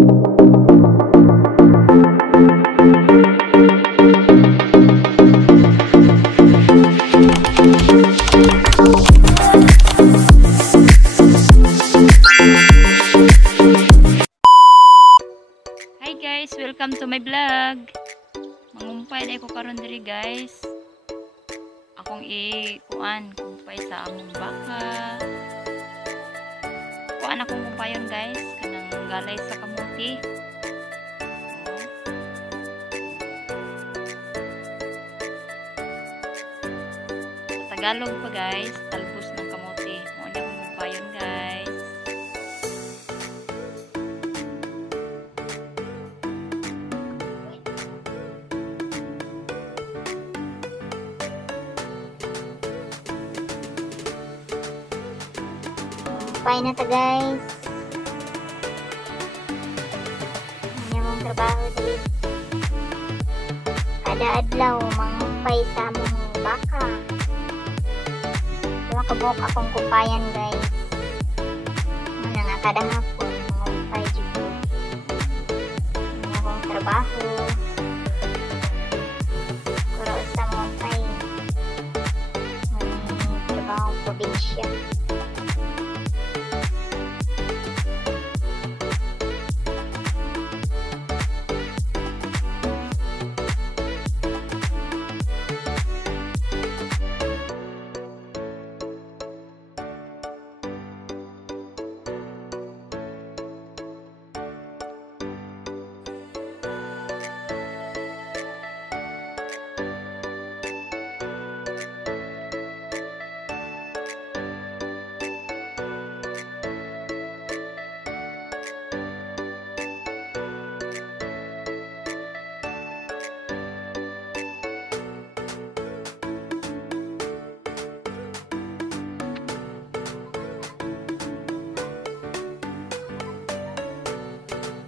Welcome to my vlog. Mangumpay na ko karon diri guys. Akong kumpay sa among baka. Kuan akong kumpayon guys kanang galay sa kamuti. Sa Tagalog pa guys, talbos ng kamuti. Mo na akong kumpayon guys. Kumpay na ta guys. Ano mong trabaho dito? Kada adlaw mangumpay sa among baka. Diba kabuk akong kumpayan guys. Muna nga kada hapon mangumpay dito. Ano akong trabaho. Kuro sa mangumpay. Trabaho probinsya.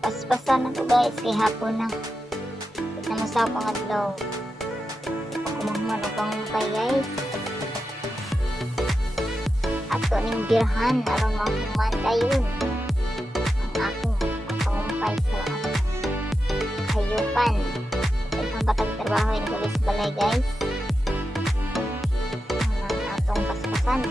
Paspasan na to guys kay hapon na. Kita mo sa pangadlaw. Kumahuman o pangumpay guys. Ato ning birhan aron mahuman dayon. Ang akong pangumpay sa hayupan. Itong batang trabaho yung galis balay guys. Ang atong paspasan.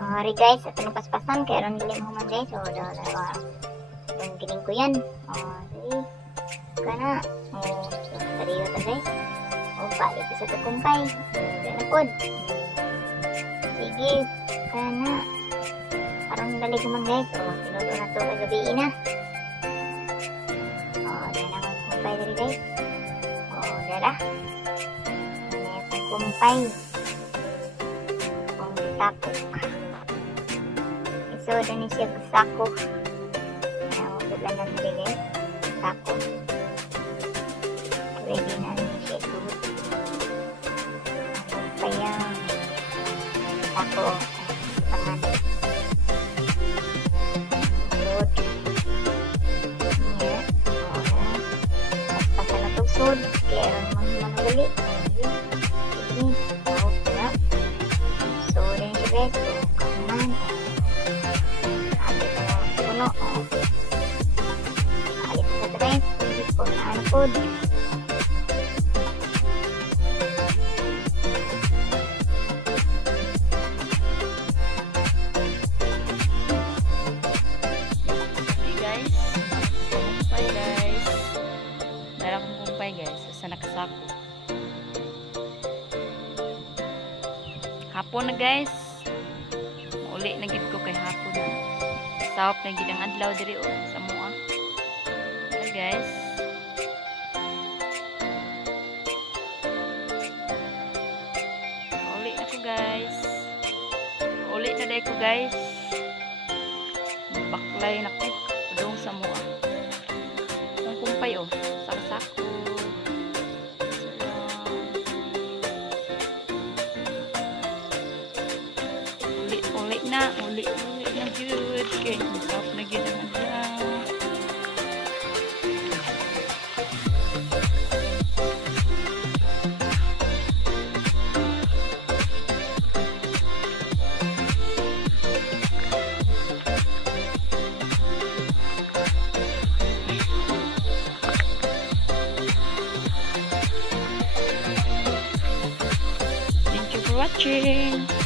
Hari guys, ito nung paspasan kaya ron giling human guys. So, yung giling ko yan. Sige, kana. Sariyo ta guys. Balik sa ito kumpay. Kaya na pod. Sige, kana. Parang dalig human guys. Pinuto na ito kagabi na. Dyan ang kumpay dali guys. Dala. Ang kumpay. Ang tapok. So, dan siya sako. Wala na nila sako. Ready na siya ito. Kaya sako tangan. Sud. Yeah. Pasal na ito sud. Kaya manugali. Sige. So, dan siya guys. Kaman. Ayat sa tres, hindi po na ano po. Hey guys, kumpay guys. Dara kong kumpay guys, sa nakasako. Hapon na guys. Uli na gid ko kay hapon na. Sawap na gid ang adlaw diri sa mua. Okay guys. Uli na day ko guys. Baklay na ko. Padung sa mua. Ang kumpay oh. Saksako. Uli na good. Okay, masarap na good naman siya. Thank you for watching.